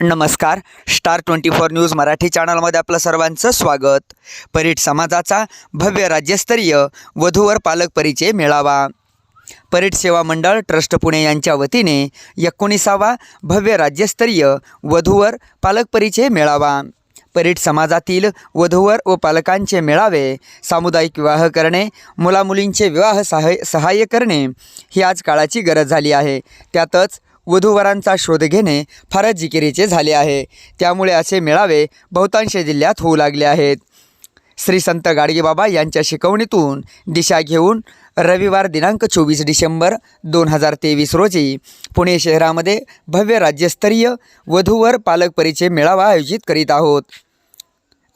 नमस्कार. Star twenty four news Marathi चॅनलमध्ये आपलं सर्वांचं स्वागत. परीट समाजाचा भव्य राज्यस्तरीय वधूवर पालक परिचय मेळावा. परीट सेवा मंडळ ट्रस्ट पुणे यांच्या वतीने एकोणीसावा भव्य राज्यस्तरीय वधूवर पालक परिचय मेळावा. परीट समाजातील वधूवर व पालकांचे मेळावे सामुदायिक विवाह करणे मुलामुलींचे विवाह सहाय्य सहाय्य करणे ही आज काळाची गरज झाली आहे. त्यातच वधूवरांचा शोध घेणे फारच जिकिरीचे झाले आहे. त्यामुळे असे मेळावे बहुतांश जिल्ह्यात होऊ लागले आहेत. श्री संत गाडगेबाबा यांच्या शिकवणीतून दिशा घेऊन रविवार दिनांक चोवीस डिसेंबर दोन हजार तेवीस रोजी पुणे शहरामध्ये भव्य राज्यस्तरीय वधूवर पालक परिचय मेळावा आयोजित करीत आहोत.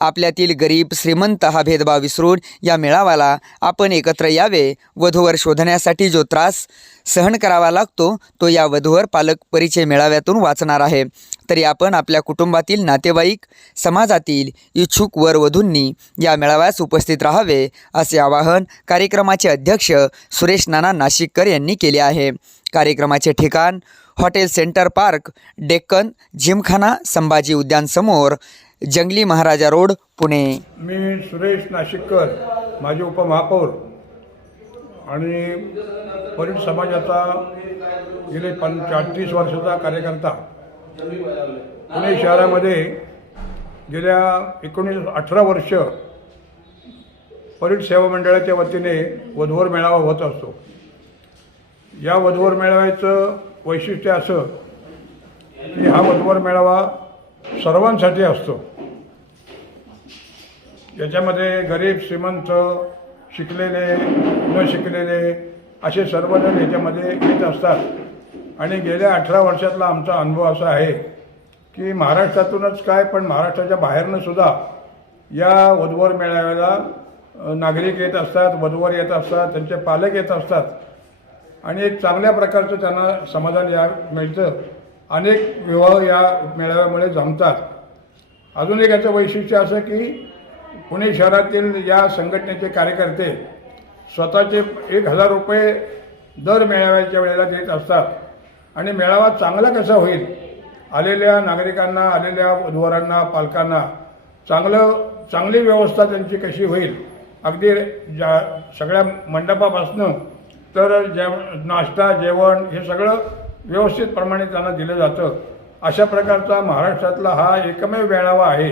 आपल्यातील गरीब श्रीमंत हा भेदभाव विसरून या मेळाव्याला आपण एकत्र यावे. वधूवर शोधण्यासाठी जो त्रास सहन करावा लागतो तो या वधूवर पालक परिचय मेळाव्यातून वाचणार आहे. तरी आपण आपल्या कुटुंबातील नातेवाईक समाजातील इच्छुक वर वधूंनी या मेळाव्यास उपस्थित राहावे असे आवाहन कार्यक्रमाचे अध्यक्ष सुरेश नाना नाशिककर यांनी केले आहे. कार्यक्रमाचे ठिकाण hotel centre park Deccan Gymkhana Sambhaji उद्यानसमोर Jangli Maharaja road Pune. मी सुरेश नाशिककर माझे उपमहापौर. आणि परीड समाजाचा गेले पं चाळीस वर्षाचा कार्यकर्ता. पुणे शहरामध्ये गेल्या एकोणीस अठरा वर्ष परीड सेवा मंडळाच्या वतीने वधूवर मेळावा होत असतो. या वधूवर मेळाव्याचं वैशिष्ट्य असं की हा वधूवर मेळावा सर्वांसाठी असतो. याच्यामध्ये गरीब श्रीमंत शिकलेले न शिकलेले असे सर्वजण याच्यामध्ये येत असतात. आणि गेल्या अठरा वर्षातला आमचा अनुभव असा आहे की महाराष्ट्रातूनच काय पण महाराष्ट्राच्या बाहेरनं सुद्धा या वधूवर मेळाव्याला नागरिक येत असतात वधूवर येत असतात त्यांचे पालक येत असतात. आणि एक चांगल्या प्रकारचं त्यांना समाधान या मिळतं. अनेक विवाह या मेळाव्यामुळे जमतात. अजून एक याचं वैशिष्ट्य असं की पुणे शहरातील या संघटनेचे कार्यकर्ते स्वतःचे एक हजार रुपये दर मेळाव्याच्या वेळेला देत असतात. आणि मेळावा चांगला कसा होईल? आलेल्या नागरिकांना आलेल्या वधूवरांना पालकांना चांगलं चांगली व्यवस्था त्यांची कशी होईल? अगदी ज्या सगळ्या मंडपापासनं तर जेव नाश्ता जेवण हे सगळं व्यवस्थित प्रमाणे त्यांना दिलं जातं. अशा प्रकारचा महाराष्ट्रातला हा एकमेव मेळावा आहे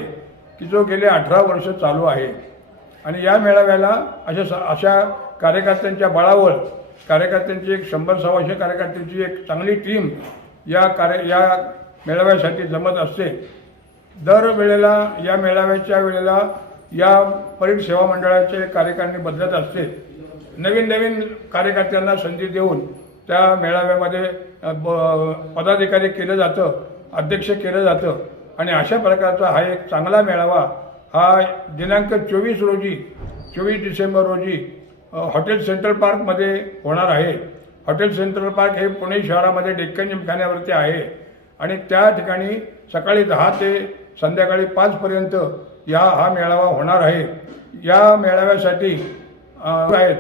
की जो गेले अठरा वर्ष चालू आहे. आणि या मेळाव्याला अशा स अशा कार्यकर्त्यांच्या बळावर कार्यकर्त्यांची एक शंभर सव्वाशे कार्यकर्त्यांची एक चांगली टीम या कार्य या मेळाव्यासाठी जमत असते. दर वेळेला या मेळाव्याच्या वेळेला या परीट सेवा मंडळाचे कार्यकारिणी बदलत असते. नवीन नवीन कार्यकर्त्यांना संधी देऊन त्या मेळाव्यामध्ये पदाधिकारी केलं जातं अध्यक्ष केलं जातं. आणि अशा प्रकारचा हा एक चांगला मेळावा हा दिनांक चोवीस रोजी चोवीस डिसेंबर रोजी हॉटेल सेंट्रल पार्कमध्ये होणार आहे. हॉटेल सेंट्रल पार्क हे पुणे शहरामध्ये डेक्कन जिमखान्यावरती आहे. आणि त्या ठिकाणी सकाळी दहा ते संध्याकाळी पाचपर्यंत या हा मेळावा होणार आहे. या मेळाव्यासाठी आहेत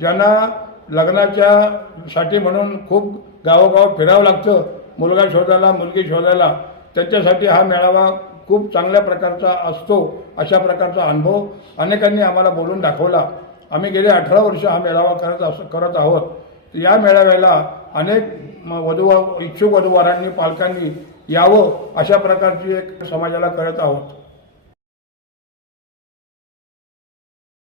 ज्यांना लग्नाच्या साठी म्हणून खूप गावोगाव फिरावं लागतं. मुलगा शोधायला मुलगी शोधायला. त्यांच्यासाठी हा मेळावा खूप चांगल्या प्रकारचा असतो अशा प्रकारचा अनुभव अनेकांनी आम्हाला बोलून दाखवला. आम्ही गेले अठरा वर्ष हा मेळावा करत अस करत आहोत. या मेळाव्याला अनेक म- वधू इच्छुक वधूवरांनी पालकांनी यावं अशा प्रकारची एक समाजाला करत आहोत.